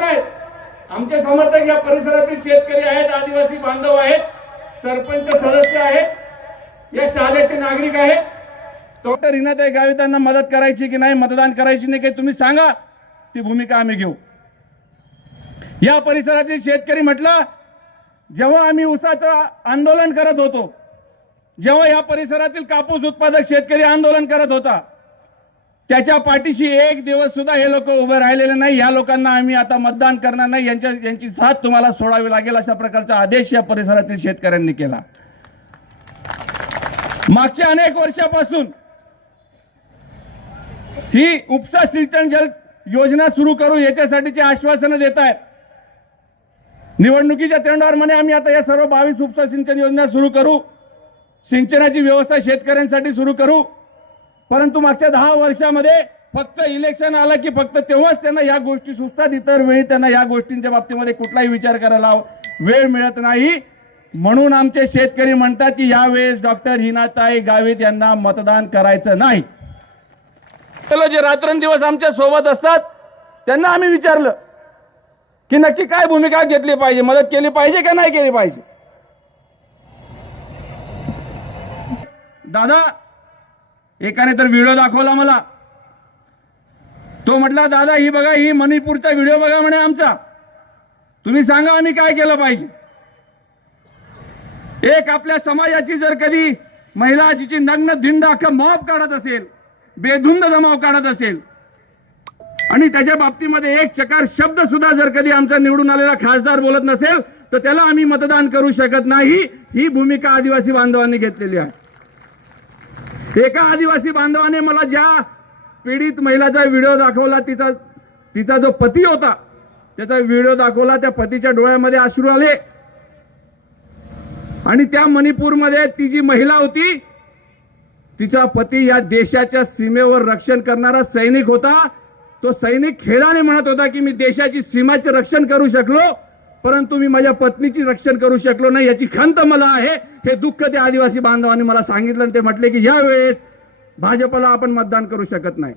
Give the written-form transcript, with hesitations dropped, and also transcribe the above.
समर्थक आहेत, आमचे समर्थक या परिसरातील शेतकरी आहेत, आदिवासी बांधव आहेत, सरपंच सदस्य आहेत, या शाळेचे नागरिक आहेत. डॉक्टर हिनाताई गावितांना मदत करायची की नाही, मतदान करायची नाही काही तुम्ही सांगा, ती भूमिका आम्ही घेऊ. या परिसरातील शेतकरी म्हटलं, जेव्हा आम्ही ऊसाचं आंदोलन करत होतो, जेव्हा या परिसरातील कापूस उत्पादक शेतकरी आंदोलन करत होता, त्याच्या पाठीशी एक दिवस सुद्धा हे लोक उभे राहिलेले नाही. या लोकांना आम्ही आता मतदान करणार नाही, यांची साथ तुम्हाला सोडावी लागेल, अशा प्रकारचा आदेश या परिसरातील शेतकऱ्यांनी केला. मागच्या अनेक वर्षापासून ही उपसा सिंचन जल योजना सुरू करू याच्यासाठीचे आश्वासनं देत आहेत. निवडणुकीच्या तोंडावर म्हणे आम्ही आता या सर्व 22 उपसा सिंचन योजना सुरू करू, सिंचनाची व्यवस्था शेतकऱ्यांसाठी सुरू करू. परंतु मागच्या 10 वर्षामध्ये फक्त इलेक्शन आला की फक्त तेव्हाच त्यांना या गोष्टी सुचतात, इतर वेळी त्यांना या गोष्टींच्या बाबतीमध्ये कुठलाही विचार करायला वेळ मिळत नाही. म्हणून आमचे शेतकरी म्हणतात की यावेळेस डॉक्टर हिनाताई गावित यांना मतदान करायचं नाही. जे रात्रंदिवस आमच्या सोबत असतात त्यांना आम्ही विचारलं की नक्की काय भूमिका घेतली पाहिजे, मदत केली पाहिजे का नाही केली पाहिजे. दादा एकाने तर व्हिडिओ दाखवला मला, तो म्हटला दादा ही बघा, ही मणिपूरचा व्हिडिओ बघा म्हणे आमचा, तुम्ही सांगा आम्ही काय केलं पाहिजे. एक आपल्या समाजाची जर कधी महिला जिची नग्न धिंड अख्खा मॉब काढत असेल, बेधुंद जमाव काढत असेल आणि त्याच्या बाबतीमध्ये एक चकार शब्द सुद्धा जर कधी आमचा निवडून आलेला खासदार बोलत नसेल तर त्याला आम्ही मतदान करू शकत नाही. ही भूमिका आदिवासी बांधवांनी घेतलेली आहे. एका आदिवासी बांधवाने मला ज्या पीडित महिलाचा व्हिडिओ दाखवला, तिचा जो पती होता त्याचा व्हिडिओ दाखवला, त्या पतीच्या डोळ्यामध्ये अश्रू आले. आणि त्या मणिपूरमध्ये ती जी महिला होती, तिचा पती या देशाच्या सीमेवर रक्षण करणारा सैनिक होता. तो सैनिक खेळाने म्हणत होता की मी देशाची सीमाचे रक्षण करू शकलो, परंतु मी माझ्या पत्नीची रक्षण करू शकलो नाही, याची खंत मला आहे. हे दुःख त्या आदिवासी बांधवांनी मला सांगितलं आणि ते म्हटले की यावेळेस भाजपला आपण मतदान करू शकत नाही.